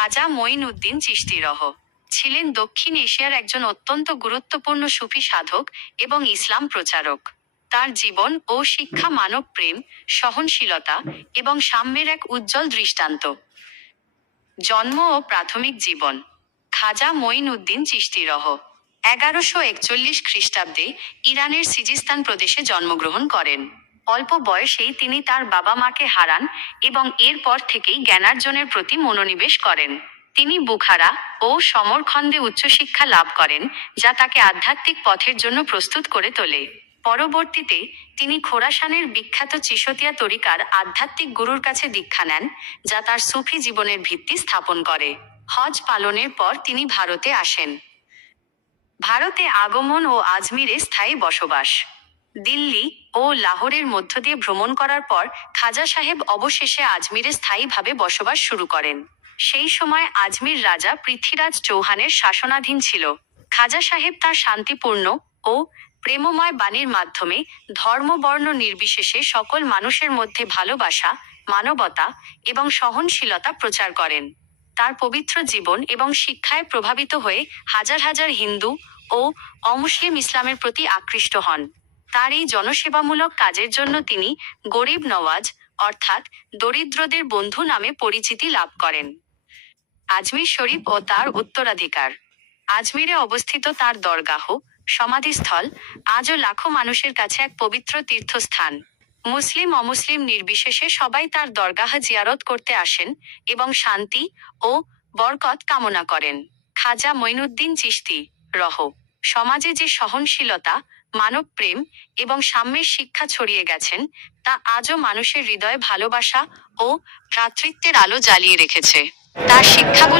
খাজা মঈন উদ্দিন চিশতিরহ। ছিলেন দক্ষিণ এশিয়ার একজন অত্যন্ত গুরুত্বপূর্ণ সুফি সাধক এবং ইসলাম প্রচারক। তার জীবন ও শিক্ষা মানব প্রেম, সহনশীলতা এবং সাম্যের এক উজ্জ্বল দৃষ্টান্ত। জন্ম ও প্রাথমিক জীবন, খাজা মঈন উদ্দিন চিশতিরহ। এগারোশো একচল্লিশ খ্রিস্টাব্দে ইরানের সিজিস্তান প্রদেশে জন্মগ্রহণ করেন। অল্প বয়সেই তিনি তার বাবা মাকে হারান এবং এরপর থেকেই জ্ঞানার্জনের প্রতি মনোনিবেশ করেন। তিনি বুখারা ও সমরখন্দে উচ্চশিক্ষা লাভ করেন, যা তাকে আধ্যাত্মিক পথের জন্য প্রস্তুত করে তোলে। পরবর্তীতে তিনি খোরাসানের বিখ্যাত চিশতিয়া তরিকার আধ্যাত্মিক গুরুর কাছে দীক্ষা নেন, যা তার সুফি জীবনের ভিত্তি স্থাপন করে। হজ পালনের পর তিনি ভারতে আসেন। ভারতে আগমন ও আজমিরে স্থায়ী বসবাস। দিল্লি ও লাহোরের মধ্য দিয়ে ভ্রমণ করার পর খাজা সাহেব অবশেষে আজমিরে স্থায়ীভাবে বসবাস শুরু করেন। সেই সময় আজমির রাজা পৃথ্বীরাজ চৌহানের শাসনাধীন ছিল। খাজা সাহেব তার শান্তিপূর্ণ ও প্রেমময় বাণীর মাধ্যমে ধর্মবর্ণ নির্বিশেষে সকল মানুষের মধ্যে ভালোবাসা, মানবতা এবং সহনশীলতা প্রচার করেন। তার পবিত্র জীবন এবং শিক্ষায় প্রভাবিত হয়ে হাজার হাজার হিন্দু ও অমুসলিম ইসলামের প্রতি আকৃষ্ট হন। তার এই জনসেবামূলক কাজের জন্য তিনি গরিব নওয়াজ, অর্থাৎ দরিদ্রদের বন্ধু নামে পরিচিতি লাভ করেন। আজমির শরীফ ও তার উত্তরাধিকার। আজমিরে অবস্থিত তার দরগাহ, সমাধিস্থল, আজও লাখো মানুষের কাছে এক পবিত্র তীর্থস্থান। মুসলিম, অমুসলিম নির্বিশেষে সবাই তার দরগাহ জিয়ারত করতে আসেন এবং শান্তি ও বরকত কামনা করেন। খাজা মঈনুদ্দিন চিশতি, রহ। সমাজে যে সহনশীলতা, মানব প্রেম এবং সাম্যের শিক্ষা ছড়িয়ে গেছেন, তা আজও মানুষের হৃদয়ে ভালোবাসা ও ভ্রাতৃত্বের আলো জ্বালিয়ে রেখেছে। তার শিক্ষাগুলো